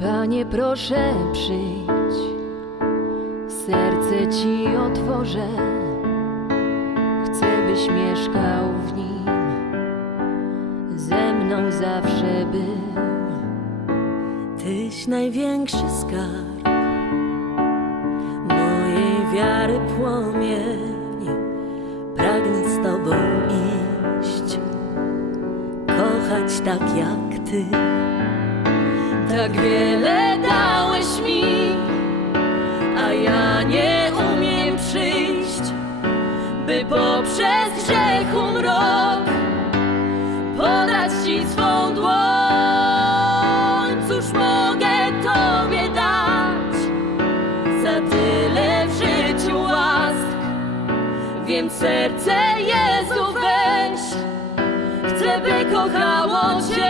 Panie, proszę przyjdź, serce Ci otworzę, chcę, byś mieszkał w nim, ze mną zawsze był. Tyś największy skarb mojej wiary płomień, pragnę z Tobą iść, kochać tak jak Ty. Tak wiele dałeś mi, a ja nie umiem przyjść, by poprzez grzechu mrok podać Ci swą dłoń. Cóż mogę Tobie dać za tyle w życiu łask? Wiem, serce Jezu weź, chcę, by kochało Cię